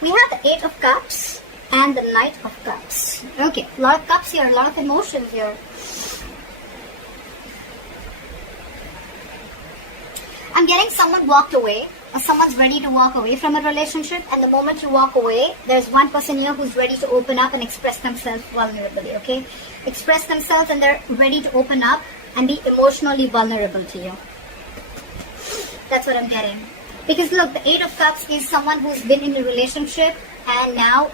We have the Eight of Cups and the Knight of Cups. Okay, a lot of cups here, a lot of emotions here. I'm getting someone walked away, or someone's ready to walk away from a relationship, and the moment you walk away, there's one person here who's ready to open up and express themselves vulnerably, okay? Express themselves and they're ready to open up and be emotionally vulnerable to you. That's what I'm getting. Because look, the Eight of Cups is someone who's been in a relationship, and now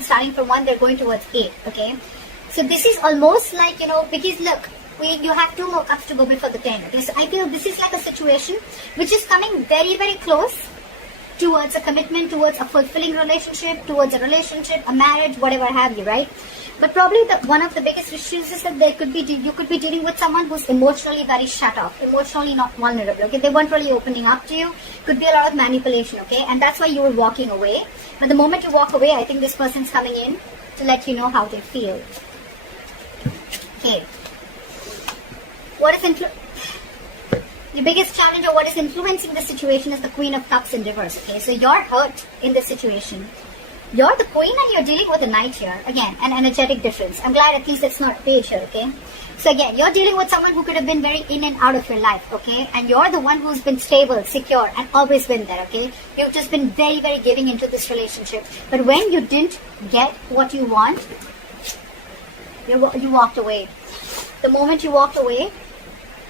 starting from 1, they're going towards 8, okay? So this is almost like, because look, you have 2 more cups to go before the 10. Okay? So I feel this is like a situation which is coming very, very close towards a commitment, towards a fulfilling relationship, towards a relationship, a marriage, whatever have you, right? But probably one of the biggest issues is that you could be dealing with someone who's emotionally very shut off, emotionally not vulnerable, okay? They weren't really opening up to you. Could be a lot of manipulation, okay? And that's why you were walking away. But the moment you walk away, I think this person's coming in to let you know how they feel. Okay. What is the biggest challenge, or what is influencing the situation, is the Queen of Cups in reverse, okay? So you're hurt in this situation. You're the queen and you're dealing with a knight here. Again, an energetic difference. I'm glad at least it's not page here, okay? So again, you're dealing with someone who could have been very in and out of your life, okay? And you're the one who's been stable, secure, and always been there, okay? You've just been very, very giving into this relationship. But when you didn't get what you want, you walked away. The moment you walked away,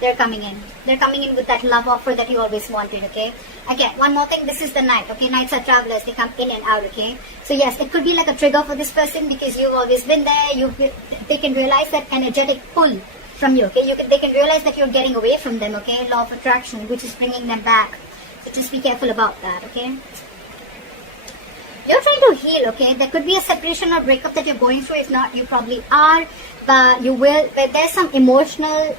they're coming in. They're coming in with that love offer that you always wanted, okay? Again, one more thing, this is the Knight, okay? Knights are travelers, they come in and out, okay? So yes, it could be like a trigger for this person because you've always been there. They can realize that energetic pull from you, okay? They can realize that you're getting away from them, okay? Law of attraction, which is bringing them back. So just be careful about that, okay? You're trying to heal, okay? There could be a separation or breakup that you're going through. If not, you probably are. But you will. But there's some emotional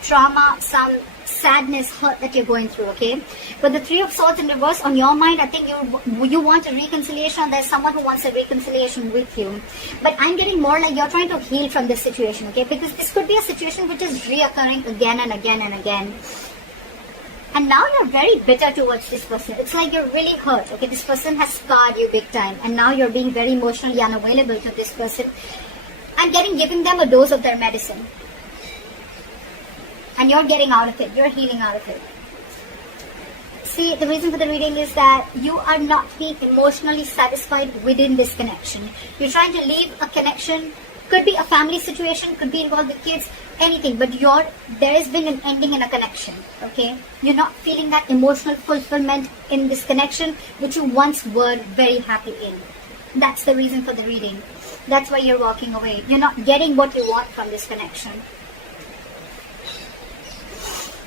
trauma, some sadness, hurt that you're going through, okay? But the Three of Swords in reverse, on your mind, I think you want a reconciliation. There's someone who wants a reconciliation with you. But I'm getting more like you're trying to heal from this situation, okay? Because this could be a situation which is reoccurring again and again and again. And now you're very bitter towards this person. It's like you're really hurt, okay? This person has scarred you big time. And now you're being very emotionally unavailable to this person. I'm giving them a dose of their medicine. And you're getting out of it. You're healing out of it. See, the reason for the reading is that you are not being emotionally satisfied within this connection. You're trying to leave a connection. Could be a family situation, could be involved with kids, anything. But there has been an ending in a connection, okay? You're not feeling that emotional fulfillment in this connection, which you once were very happy in. That's the reason for the reading. That's why you're walking away. You're not getting what you want from this connection.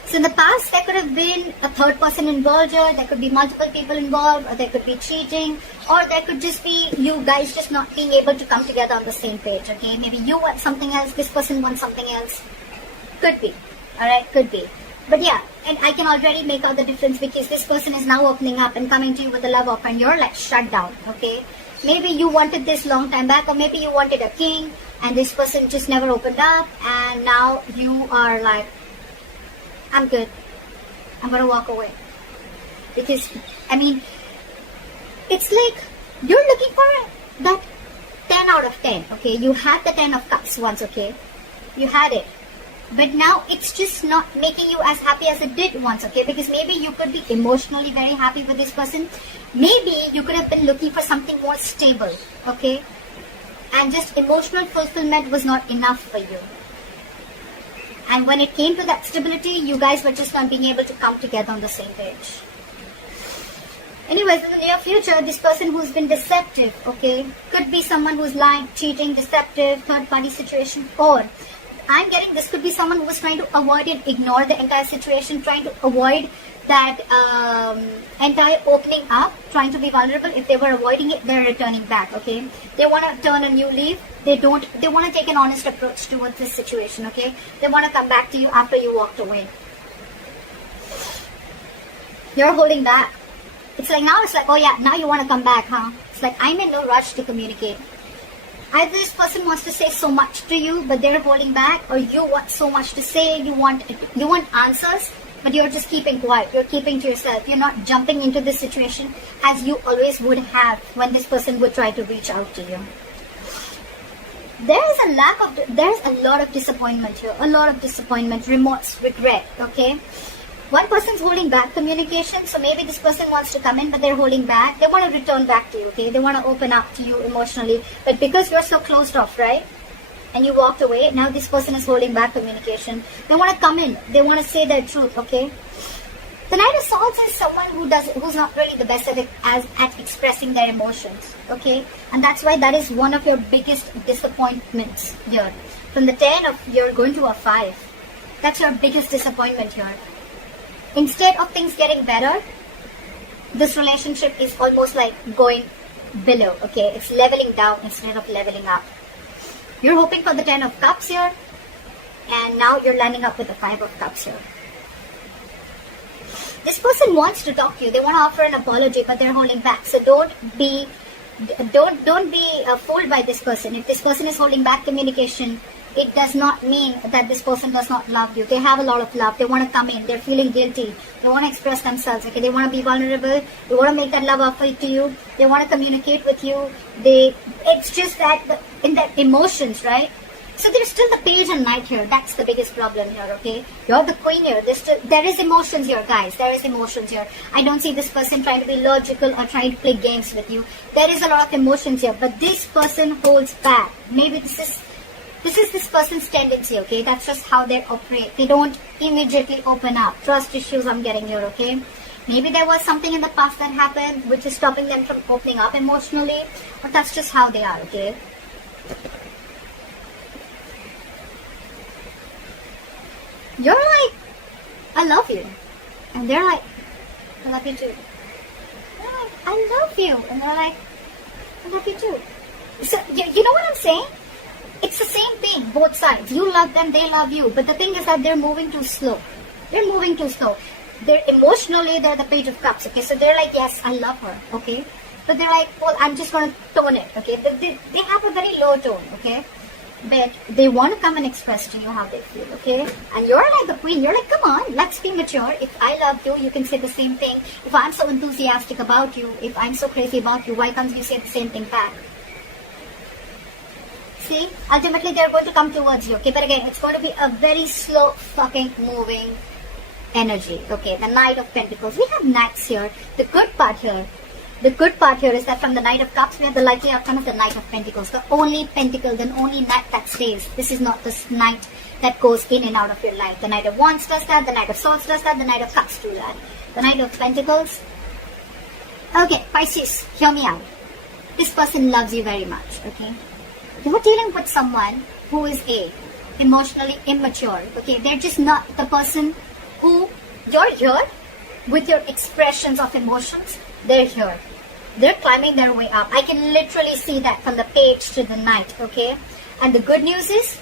So in the past, there could have been a third person involved here. There could be multiple people involved, or there could be cheating, or there could just be you guys just not being able to come together on the same page, okay? Maybe you want something else, this person wants something else. Could be, alright, could be. But yeah, and I can already make out the difference because this person is now opening up and coming to you with a love offer, and you're like shut down, okay? Maybe you wanted this long time back, or maybe you wanted a king, and this person just never opened up, and now you are like, I'm good. I'm going to walk away. Because, I mean, it's like you're looking for that 10 out of 10, okay? You had the 10 of cups once, okay? You had it. But now it's just not making you as happy as it did once, okay? Because maybe you could be emotionally very happy with this person. Maybe you could have been looking for something more stable, okay? And just emotional fulfillment was not enough for you. And when it came to that stability, you guys were just not being able to come together on the same page. Anyways, in the near future, this person who's been deceptive, okay, could be someone who's lying, cheating, deceptive, third-party situation, or I'm getting this could be someone who was trying to avoid and ignore the entire situation, trying to avoid that entire opening up, trying to be vulnerable. If they were avoiding it, they're returning back, okay? They want to turn a new leaf. They want to take an honest approach towards this situation, okay? They want to come back to you after you walked away. You're holding back. It's like now it's like, oh yeah, now you want to come back, huh? It's like I'm in no rush to communicate. Either this person wants to say so much to you, but they're holding back, or you want so much to say, you want answers, but you're just keeping quiet. You're keeping to yourself. You're not jumping into this situation as you always would have when this person would try to reach out to you. There's a lot of disappointment here. A lot of disappointment, remorse, regret, okay? One person's holding back communication, so maybe this person wants to come in, but they're holding back. They want to return back to you, okay? They want to open up to you emotionally, but because you're so closed off, right? And you walked away, now this person is holding back communication. They want to come in. They want to say their truth, okay? The Knight of Swords is someone who's not really the best at expressing their emotions, okay? And that's why that is one of your biggest disappointments here. From the 10 you're going to a 5. That's your biggest disappointment here. Instead of things getting better, this relationship is almost like going below, okay? It's leveling down instead of leveling up. You're hoping for the 10 of Cups here, and now you're landing up with the 5 of Cups here. This person wants to talk to you. They want to offer an apology, but they're holding back. So don't be fooled by this person. If this person is holding back communication, it does not mean that this person does not love you. They have a lot of love. They want to come in. They're feeling guilty. They want to express themselves. Okay, they want to be vulnerable. They want to make that love offer to you. They want to communicate with you. It's just that in their emotions, right? So there's still the Page and Knight here. That's the biggest problem here, okay? You're the Queen here. There is emotions here, guys. There is emotions here. I don't see this person trying to be logical or trying to play games with you. There is a lot of emotions here, but this person holds back. Maybe this is this person's tendency, okay? That's just how they operate. They don't immediately open up. Trust issues I'm getting here, okay? Maybe there was something in the past that happened which is stopping them from opening up emotionally, but that's just how they are, okay? You're like, I love you. And they're like, I love you too. They're like, I love you. And they're like, I love you too. So, you know what I'm saying? It's the same thing, both sides. You love them, they love you. But the thing is that they're moving too slow. They're moving too slow. They're emotionally, they're the Page of Cups, okay? So they're like, yes, I love her, okay? But they're like, well, I'm just going to tone it, okay? They have a very low tone, okay? But they want to come and express to you how they feel, okay? And you're like the Queen. You're like, come on, let's be mature. If I love you, you can say the same thing. If I'm so enthusiastic about you, if I'm so crazy about you, why can't you say the same thing back? See? Ultimately, they're going to come towards you, okay? But again, it's going to be a very slow fucking moving energy, okay? The Knight of Pentacles. We have Knights here. The good part here is that from the Knight of Cups, we have the likely outcome of the Knight of Pentacles. The only Pentacle, the only Knight that stays. This is not the Knight that goes in and out of your life. The Knight of Wands does that. The Knight of Swords does that. The Knight of Cups do that. The Knight of Pentacles. Okay, Pisces, hear me out. This person loves you very much, okay? You're dealing with someone who is emotionally immature, okay? They're just not the person who you're here with your expressions of emotions. They're here. They're climbing their way up. I can literally see that from the Page to the Knight, okay? And the good news is,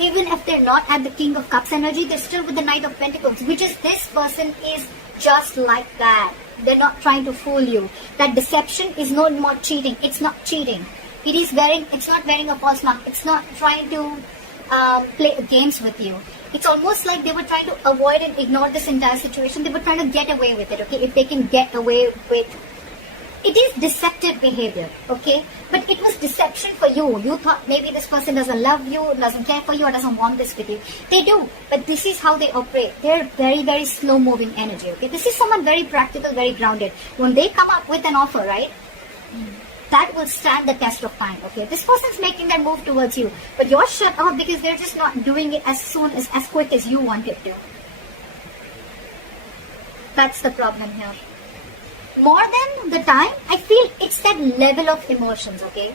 even if they're not at the King of Cups energy, they're still with the Knight of Pentacles, which is this person is just like that. They're not trying to fool you. That deception is no more cheating. It's not cheating. It's not wearing a false mask. It's not trying to play games with you. It's almost like they were trying to avoid and ignore this entire situation. They were trying to get away with it, okay? If they can get away with... It is deceptive behavior, okay? But it was deception for you. You thought maybe this person doesn't love you, doesn't care for you, or doesn't want this with you. They do, but this is how they operate. They're very, very slow-moving energy, okay? This is someone very practical, very grounded. When they come up with an offer, right? That will stand the test of time, okay? This person's making that move towards you, but you're shut off because they're just not doing it as quick as you want it to. That's the problem here. More than the time, I feel it's that level of emotions, okay?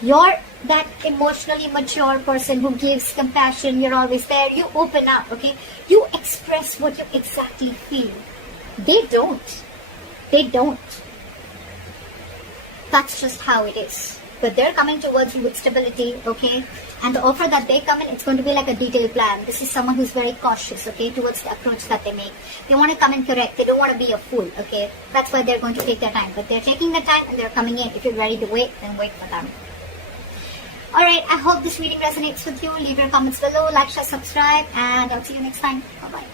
You're that emotionally mature person who gives compassion, you're always there, you open up, okay? You express what you exactly feel. They don't. They don't. That's just how it is. But they're coming towards you with stability, okay? And the offer that they come in, it's going to be like a detailed plan. This is someone who's very cautious, okay, towards the approach that they make. They want to come in correct. They don't want to be a fool, okay? That's why they're going to take their time. But they're taking their time and they're coming in. If you're ready to wait, then wait for them. Alright, I hope this reading resonates with you. Leave your comments below, like, share, subscribe, and I'll see you next time. Bye-bye.